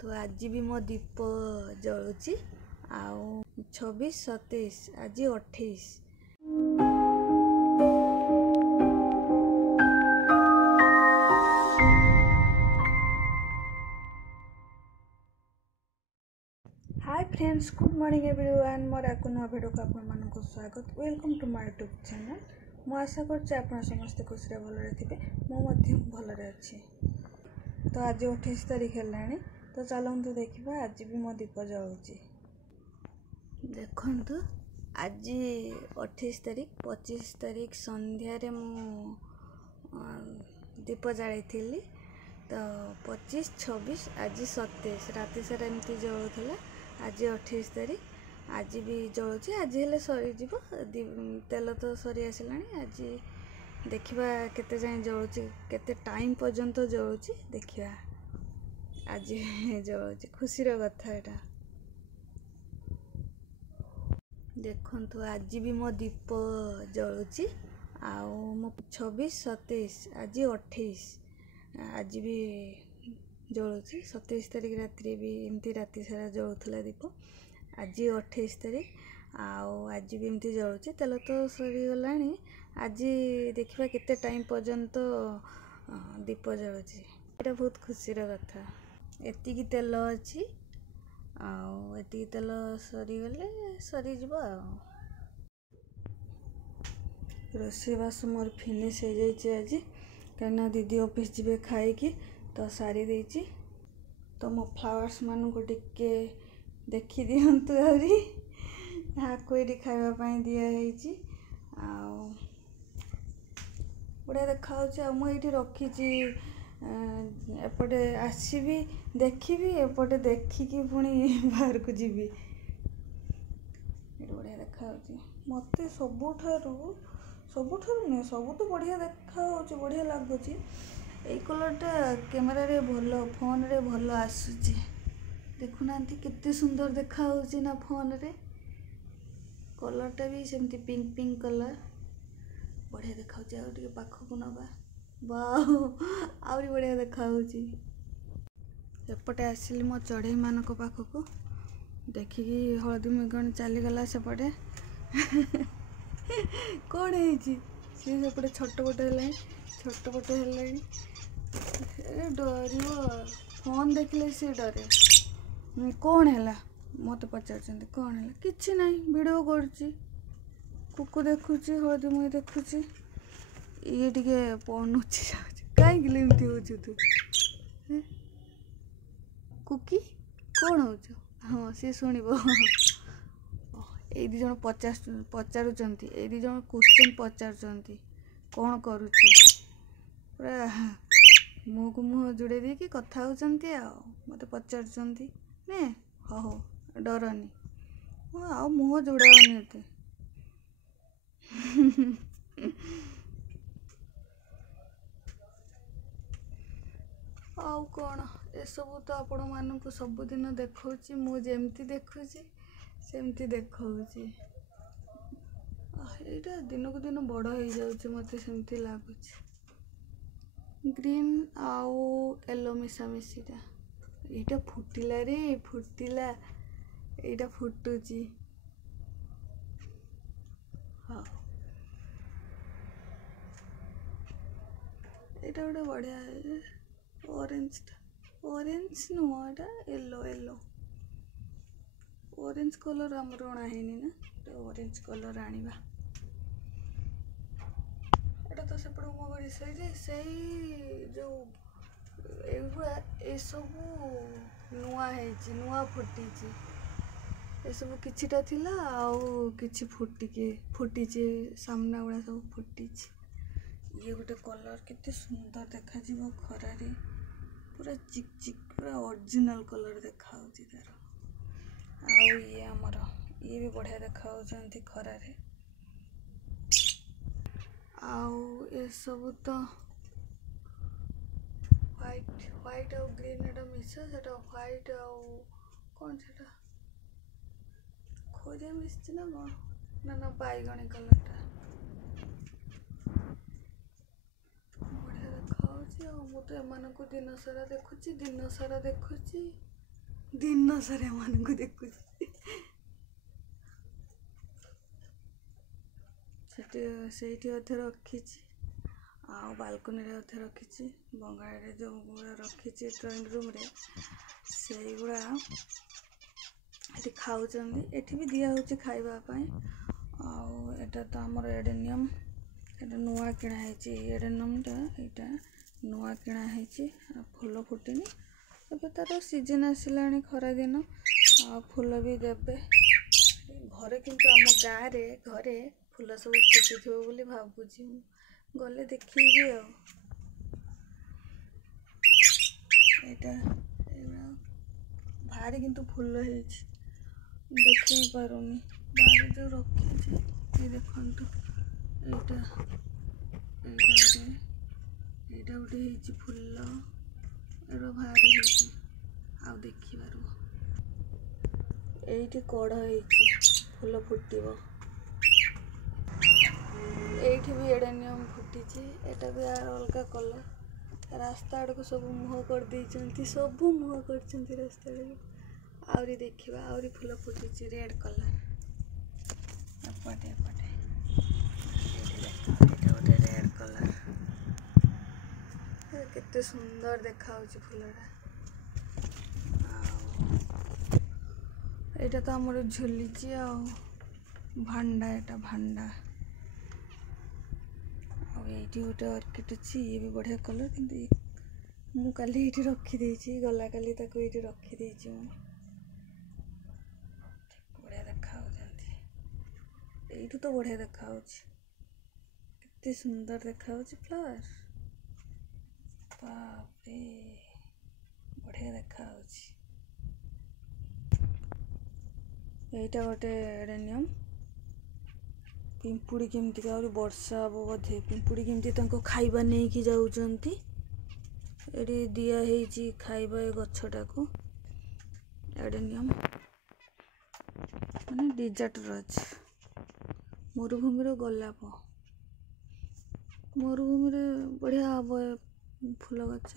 ଦେଖନ୍ତୁ ଆଜି ବି ମୋ ଦୀପ ଜଳୁଛି ଆଉ 26 27 ଆଜି 28। Hi friends, good morning everyone. मोर आकु नुआ वीडियो को आपको स्वागत। Welcome to my YouTube channel. मु आशा करछि आपण समस्त खुशी भलरे थिबे। मो मध्य भलरे अछि। तो आज 28 तारीख हेलानी, तो चलतु देखा आज भी मो दीप जलुची। देखंतु आज 28 तारीख 25 तारीख संध्यारे मु दीप जाई थी। तो 25 26 आज 27 राति सारा एमती जलुला। आज 28 तारीख आज भी जलुची। आज हेले सरी जीव तेल तो सरी आसलानी। आज देखिबा केते जाय जलुची, केते टाइम पर्यंत जलुची देखिबा। आज जलुची खुशी रो कथा एटा। देखंतु आज भी मो दीप जलुची आउ मो 26 27 आज 28 आज भी जलुची। 27 तारीख रात्रि भी एमती राति सारा जलुला दीप। आज 28 तारीख आज भी एमती जलुची। तेल तो सरी गलानी। आज देखिबा केते टाइम पर्यंत दीप जलुची। एटा बहुत खुशी रो कथा। एतिकी तेल अछि आउ एतिकी तेल सरी गले सरी जीव। रोषेई बास मोर फिनिश हो जाइए आज, कहीं दीदी ऑफिस जीवे खाई तो सारी देची। तो मो फ्लावर्स मान को टिके देखी दिंतु आहुरी ये खावाई दिखाई बढ़िया देखा। मुझे रखी एपटे आसबि देखी एपटे देखिकी पुणी बाहर को जीवी। बढ़िया देखा मत सबुठारू नहीं सब तो बढ़िया देखा बढ़िया लगुच। यही कलरटा कैमेरा रे भल फोन रे भल आसुची। देखुना केते सुंदर देखा ना फोन रे। कलरटा भी सेमती पिंक पिंक कलर बढ़िया देखा। पाखक नवा वाह आहरी बढ़िया देखा। एपटे आसिली मो चढ़ई मान पाखक देखिकी हलदी मुगण चलीगला सेपटे कौन है सी सेपटे छटपट है छटपट है डर फोन देखले सी डरे। कौन है मत पचार कौन है कि ना वीडियो कर कुकु देखुची हलदी मुई देखुची ये टिके पनुची कहीं एमती हो तू कुकी कौन हो। हाँ सी शुणव। ये दी जन पचारुचंती ये दी जन क्वेश्चन पचारुचंती कौन करुची पूरा मुँह को मुँह जोड़े देकी कथा होचंती आ मते पचारुचंती ने। हो डरनी आ मुँह जोड़ानी एते आउ कौन ए सब तो आपण मानक सबुदिन देखौची। मु जेमती देखुची सेमती देखौची। एटा दिन को दिन बड़ हो जाउची मते सेमती लागुची। ग्रीन आउ येलो मिशा मिशीटा एटा फुटिला रे फुटिला एटा फुटुची। हाँ एटा गोटे बढ़िया ऑरेंज नुह एटा येलो येलो ऑरेंज कलर आमर अणा है ना। तो ऑरेंज कलर आनिबा। एटा तो सेपट मोबाइल से जो ए सब नुआ है नुआ फुटी ए सब किछिटा थिला आउ किछि फुटी सामना गुड़ा सब फुटी। ये गोटे कलर केते सुंदर देखा जीवो खरा रे पूरा चिक चिक पूरा ओरिजिनल कलर देखा होची तार। आउ ये हमर ये भी बढ़िया देखा होचंती खरा रे। आउ ए सब तो व्हाइट और ग्रीन एटा मिसा सेटा व्हाइट आउ कौन सेटा खोरिया मिसछि ना कौन ना बाईगणी कलरटा बढ़िया देखा। मु तो एमान को दिन सारा देखुची दिन सारा एमानकु देखुची सेठी अधे रखीची आ बालकनी रे अधे रखीची बंगाई रे जो गुड़ा रखीची ड्राइंग रूम रे से गुड़ा एठी खाउचंदी एठी भी दिया होची खाइबा पई आ एटा तो हमर एडेनियम एटा नुआ किणा हेची एडेनियम टा एटा नुआ किणा हेची फूल फुटिनी अब तार सीजन आसिलानी खरा दिन आ फूल भी देबे घरे किंतु आम गाँ रे घरे फूल सब फुटिथिबो बोली भाबुची गले देखिबी आ एटा भारी किंतु फूल हेची देखि पारुनी बाहर जो रखी ये देखंतु एटा एटा गोटे हेची फूल एरो भारी हेची आ देखि पारु एठी कड़ हेची फूल फुटिबो एठी भी एडेनियम फुटिची एटा भी आर अलगा कलर रास्ता आड़ सब मुह कर देइचंती सब मुह करचंती रास्ता आड़ आउरी देखिबा आउरी फूल फुटिची रेड कलर एपटे एपटे एटा गोटे रेड कलर केते सुंदर देखाउची फूलरा एटा तो हमर झुलीची आ भांडा एटा भांडा ये गोटे ऑर्किड अच्छी ये भी बढ़िया कलर किंतु मु काली ये रखी देछि गला काली ताको ये रखी देछि मु बढ़िया देखा एठू तो बढ़िया देखा कितने सुंदर देखा फ्लावर बाप रे बढ़िया देखा एटा गोटे एडेनियम पिंपुड़ी केमती का वर्षा हम बोधे पिंपुड़ी केमती खाइबा नहीं कि जाउचंती एडी दिया हेची खाइबा ए गछटा को एडेनियम माने डिजर्ट रज मरुभूमि रो गोलाप मरुभूमि रे बढ़िया हम फूल गछ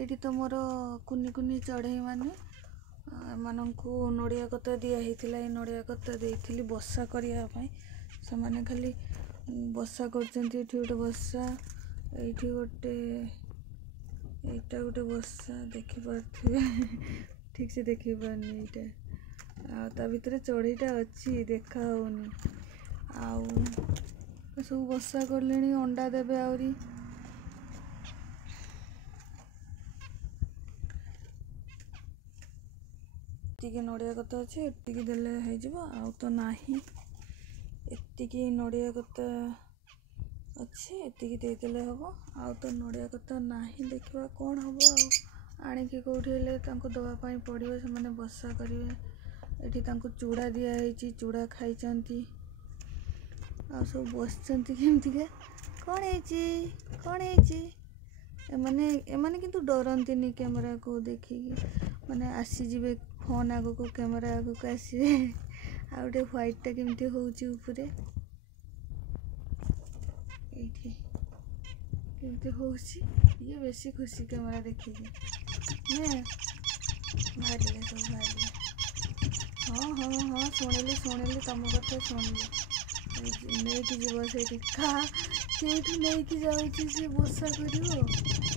एडी तो मोर कुनी कुनी चढ़ई माने एमानंकु नड़िया कता दिया हेतिला ए नड़िया कता देइथिली बसा करिया पई से माने खाली बसा करचंती एठी गोटे बसा एठी गोटे एटा गोटे बसा देखि पारथिबे ठीक से देखि पारनी एटा आ ता भितरे चढ़ईटा अछि देखा होनी आ सब बसा करलेनी अंडा देबे आउरी एतिकी नड़िया कता अच्छे एतिकी देले हो जिवो आ तो नाही एतिकी नड़िया कता अच्छे एतिकी दे देले हबो आ तो नड़िया कता नाही देखिबा कोन हबो आनिकी कोठी हेले तांको दवा पाई पड़िबो से माने बसा करिवे एठी तांको चूड़ा दिया हेची चूड़ा खाइचंती आ सब बसचंती केमती के कोन हेची एमाने किंतु डरंतीनी कैमरा को देखिकी माने आसी जिवे फोन आगो को कैमरा आगो को आसीबे आ गोटे व्हाइटटा केमती होउची ऊपरे एठी केमती होउची ये बेसी खुशी कैमरा देखिकी ने भारिले सब भारिले हाँ शुणिली तम कथा शुणिली नहीं कि जीव से खा केठू नहीं कि जाउची से बसा करिवो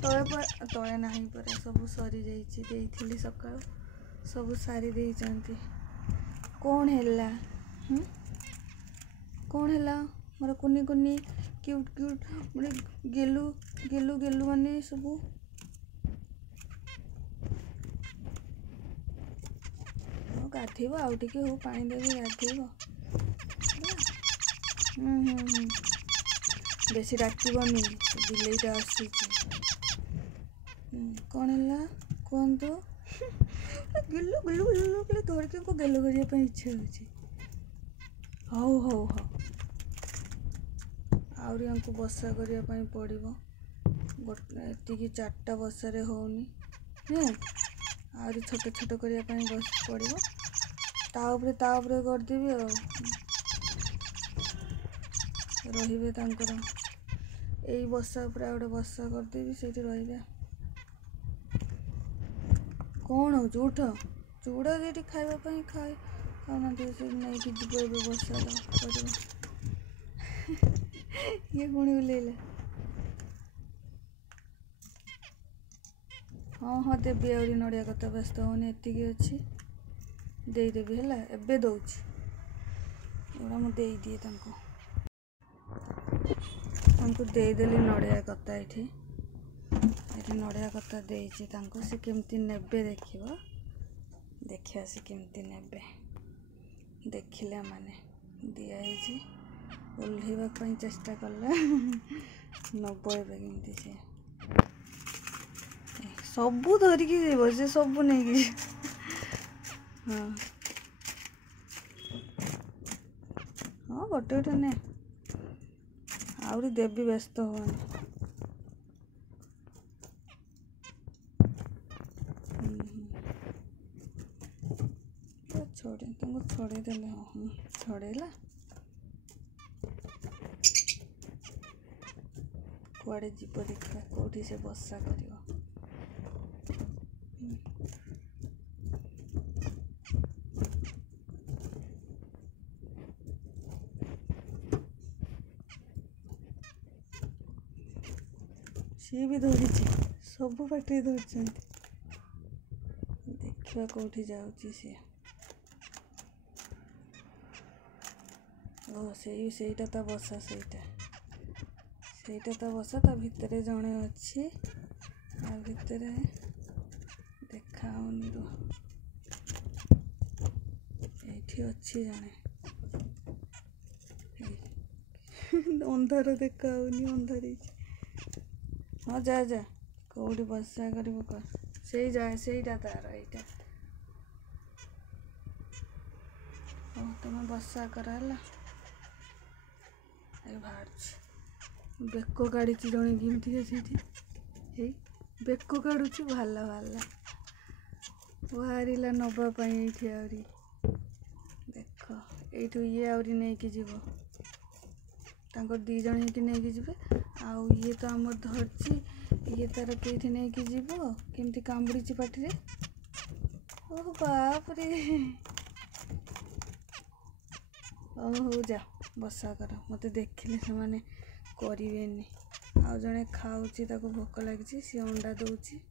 तले नहीं परा सब सरी जाइछि देइथिली सकाळ सब सारी देइचंती कौन हैला कौन हैला मोर कुनी कुनी क्यूट क्यूट मोर गेलु गेलु गेलु माने सब गाधेब आउ टिके हो पानी देबी गाधेब बेसी डाकबनी बिलेईटा आसी कौन हैला कौन तो गिल्लू गिल्लू गिल्लू के धरके को गेलो करिया पे इच्छा होची हाउ हाउ हाउ आउरी हमको बसा करिया पे पड़िबो गोटे एतिकी चारटा बसारे होनी हे आउरी छोट छोट करिया पे बस पड़िबो ता ऊपरे कर देबी रहिबे तांकर एई बसा पूरा गोटे बसा करदेवी से रही कौन हो उठ चूड़ा ये खावाई खाए खाना नहीं कि जीव ए बसा कर ये पुणी बुलेला हाँ हाँ देवी आहरी नड़िया कथा व्यस्त होनी एतिकी अच्छी देदेवी है एबे दौची एगुड़ा मुझे दिए देदेली नड़िया कता ये नड़िया कता देची से केमती नेबे देखिया से केमती नेबे देखिले माने दिखाई ओह्लैवाई चेष्टा कले नब एमती से सबू धरिकी जीव से सबू नहीं हाँ हाँ गोटे गोटे ने आहरी देवी व्यस्त होनी छोड़े तुमको छोड़े देले हाँ छोड़ेला कुआड़े जीव देखा कौटी से बसा कर सी भी धरी सब पाटे धरती देखा कौटी जाऊँगी सी ओ सेटा ता बसा सेटा ता बसा ता भितर जड़े अच्छी आ भितर देखा ये अच्छी जड़े अंधार देखा अंधार हाँ जा जा कौटी बसा कर से जाए सेटा तार यहाँ तुम बसा कराला बाहर बेक काढ़ी जड़े गिमती बेक काढ़ुची भाला भाला बाहर नवापाई आहरी देख ये आहरी नहीं कि जीव दी जन नहीं जीवे आउ ये तो आम धरची ये तार कई नहीं कि जीव केमती कामुड़ी पाटे ओह बाप रे हो जा बसा कर मत देखिले से माने करेनि आ जड़े खाऊची ताको भोक लगी सी अंडा दौची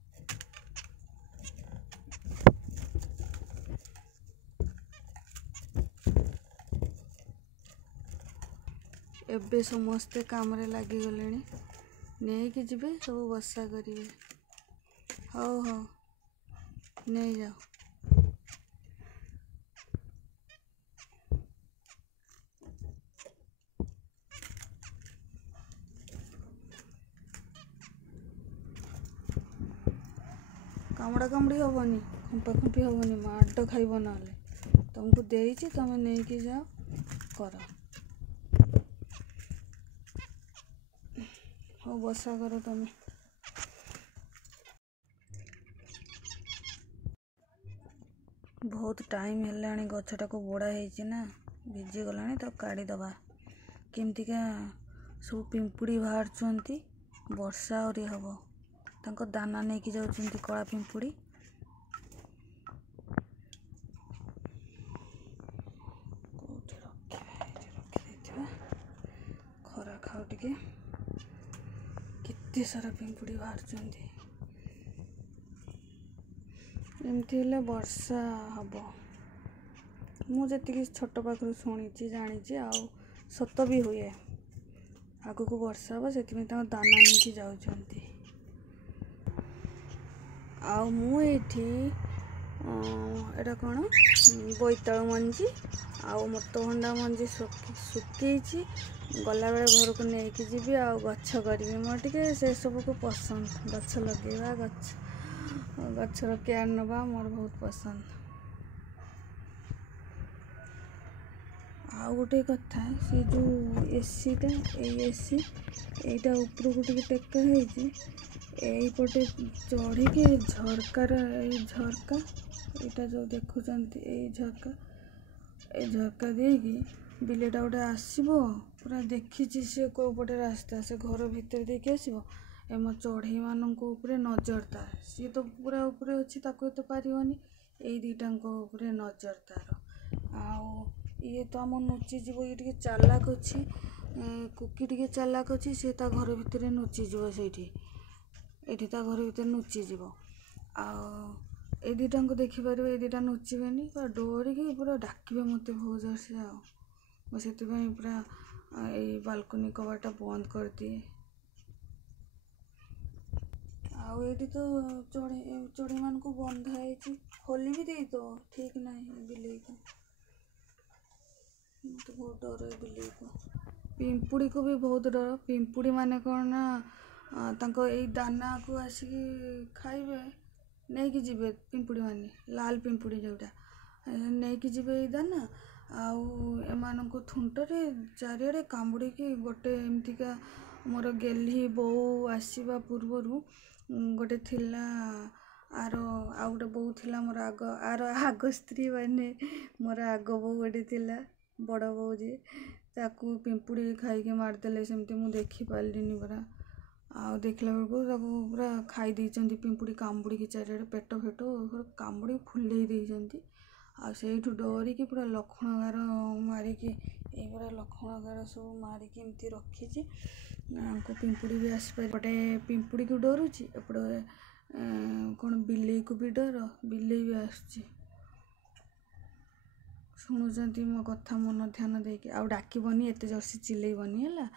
एबे समस्ते काम रे लगी गले नहीं कि जीवे सब बसा करेंगे हाँ हाँ नहीं जाओ कामुड़ा कामुड़ी हेनी खुंपा खुंपी हेनी माड़ खाइब ना तुमको देती तुम नहीं कि जाओ कर हो बसा कर तुम बहुत टाइम है गछटा को बड़ा होना भिजी गला तो काढ़ी दबा केमतिका सब पिंपुड़ी बाहर वर्षा आहरी हम तांको दाना नहीं कि जाउछंती कला पिंपुड़ी खरा खाओ टिके केते सारा पिंपुड़ी बाहर एमती हेले वर्षा हम मुझे छोट पाखर शुणी जानी आउ सत भी हुए आग को वर्षा हम से दाना नहीं कि जाउछंती आउ मुठी एटा कौन बोईतालु मंजी आउ मृतभंडा मंजी सुखी गला बेले घर को लेकिन जीवी आ गछ करी मोर टे से सब को पसंद गछ लगेगा गछर केयर नवा मोर बहुत पसंद। आउ गोटे कथा से जो एसीटा एसी एटा ऊपर को टेका यहीपटे चढ़ी के झरकार झरका यहाँ जो देखुं झरका दे बिलेटा गोटे आसब पूरा देखी सी कौपटे रास्ता से घर भितर देखे आसो एम चढ़ई मान नजर तार सी तो पूरा उपरे अच्छी ताको तो पारिबनी एई दुईटांक उपरे नजर तार आउ ये तो आम नुचिज ये टे चालाक अच्छी कुकी टे चालाक अच्छी सी ता घर भितर नुचिज से घर भितर नुचिज आई दुईटांक देखिपार ये दुईटा नुचिबेनी डरिकी पूरा डाकिबे मत बहुत जोर से आसे पूरा ये बालकनी कबाटा बंद कर दिए आठी तो चढ़ई मान को बंधा है खोली भी दे तो ठीक नहीं बिल्ली को तो बहुत डर है बिल्ली को पिंपुड़ी को भी बहुत डर पिंपुड़ी माने कौन ना तांको ए दाना को आसिकी खाइबे नहीं कि जीवे पिंपुड़ी माने लाल पिंपुड़ी जोटा नहीं कि जीवे ए दाना आउ एमान को थुंटरे चारिड़े कामुड़ी की गोटे एमतीका मोर गेली बो आसवा पूर्वर गोटे थिला आर आ गोटे बो थिला मोर आग आर आग स्त्री माने मोर आग बो गोटे थिला बड़ बो जे ताकू पिंपुड़ी खाई मारदेले सेमती मु देखी पारिनी परा आ देखला बेलू पूरा खाई देइचंती पिंपुड़ी कामुड़ी की चारिड़े पेट फेट कामुड़ी फुले देइचंती आ सेठू डरिकी पूरा लक्ष्मण गार मारिकी ये पूरा लक्ष्मण गार सब मारिकी एमती रखी पिंपुड़ी भी आसपार गोटे पिंपुड़ी को डरुची एपटे कौन बिल्ली को भी डर बिल्ली भी आसुची शुणुचंती मो कथा मन ध्यान देकी आउ डाकबनी एत जोरसे चिल्लैबनी है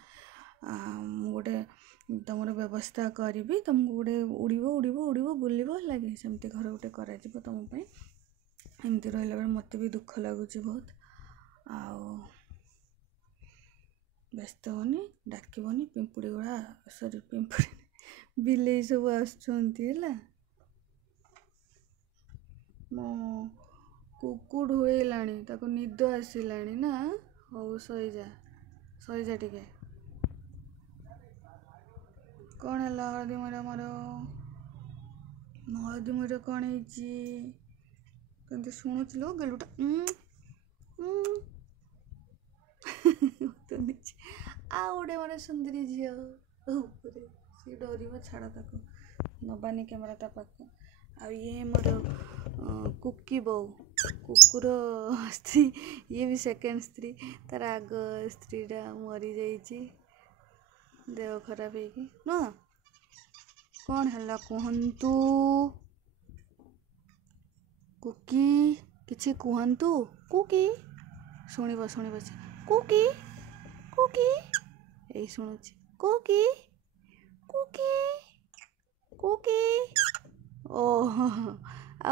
गोटे तुम व्यवस्था करी तुमको गोटे उड़ो उड़ो उड़ो बुलव लगे सेमती घर गोटे कर तुम एमती रहा बेले मत भी दुख लगुच बहुत आउ व्यस्त होनी डाकबनी पिंपुड़ी गुड़ा सरी पिंपुड़ी बिले सब आसुँच मो कुकु ढोईलाणी ताको निद आसिलाणी ना हौ सईजा टिके कौन है हलदी मरा मोर हलदी मर कौन है शुणुच लो गलुटा आ गोटे मोर सुंदरी झील सी डर छाड़ ताको नबानी कैमेरा ता पाख आ ये मोर कुकी बो कुकुर स्त्री ये भी सेकेंड स्त्री तार आग स्त्रीटा मरी जाइए देह खराब है न कौन है कहतु कुकी किसी कहतु कुकी शुणव शुणव कुकी कुकी यही शुणुची कुकी कुकी कुकी ओह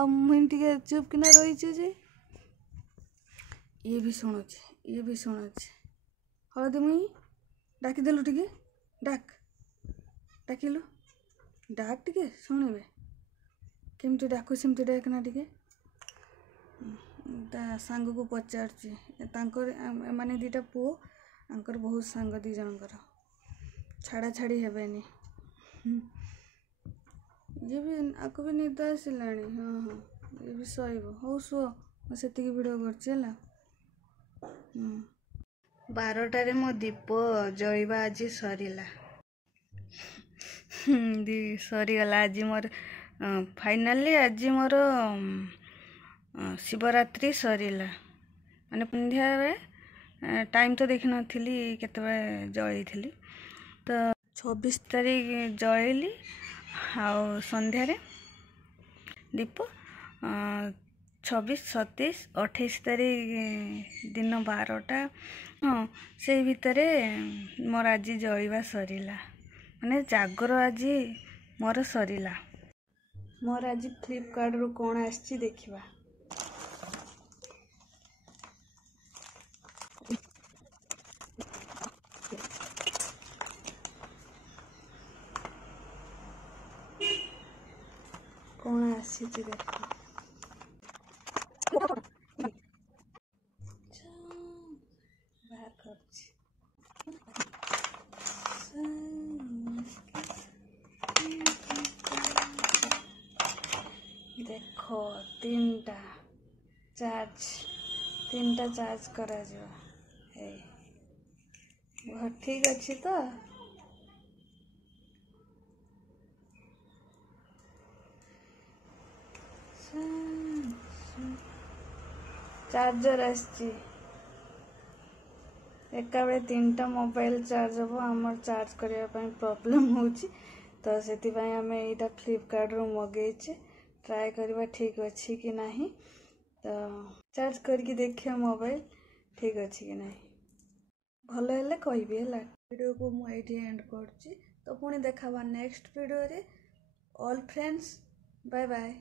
आमती चुप किना रही जे ये भी शुणुची हलदी मुई डाकिदेलु टिके डाकिलु डाक टिके शुणवे केमती डाकू सेमती डाकना टिके सांग को पचार माने दीटा पुओ आंकर बहुत सांग दी जनकर छाड़ा छाड़ी हेबेनी ये भी आपको भी निद आसिलाणी हाँ हाँ ये भी शोब हौ शुओ से भिडियो कर 12टारे मो दीप जलिबा आज सरीला सरीगला आज मोर फाइनाली आज मोर शिवरात्रि सरीला माने संध्या बेले टाइम तो देखी नथिली केते जळी थी तो 26 तारीख जळिली आउ संध्या दीप 26, 27, 28 तारीख दिन 12टा हाँ से भितर मोर आज जलिबा सरीला माने जागर आज मोर सरीला मोर आज फ्लिपकार्ट रु कौन आछि देखिबा कौन आछि देखो बाहर करछि देखो तीनटा चार्ज करा जो ठीक अच्छी तो चार्जर आसची एका बेले 3टा मोबाइल चार्ज हम आम चार्ज करने प्रॉब्लम होची तो से आम यहाँ फ्लिपकार्ट रू मगेचे ट्राए करवा ठीक अच्छी कि नहीं तो चार्ज करके देखिए मोबाइल ठीक अच्छी कि नहीं भल हेले कहबी है वीडियो को मुझे एंड कर तो पुणी देखा नेक्स्ट वीडियो रे ऑल फ्रेंड्स बाय बाय।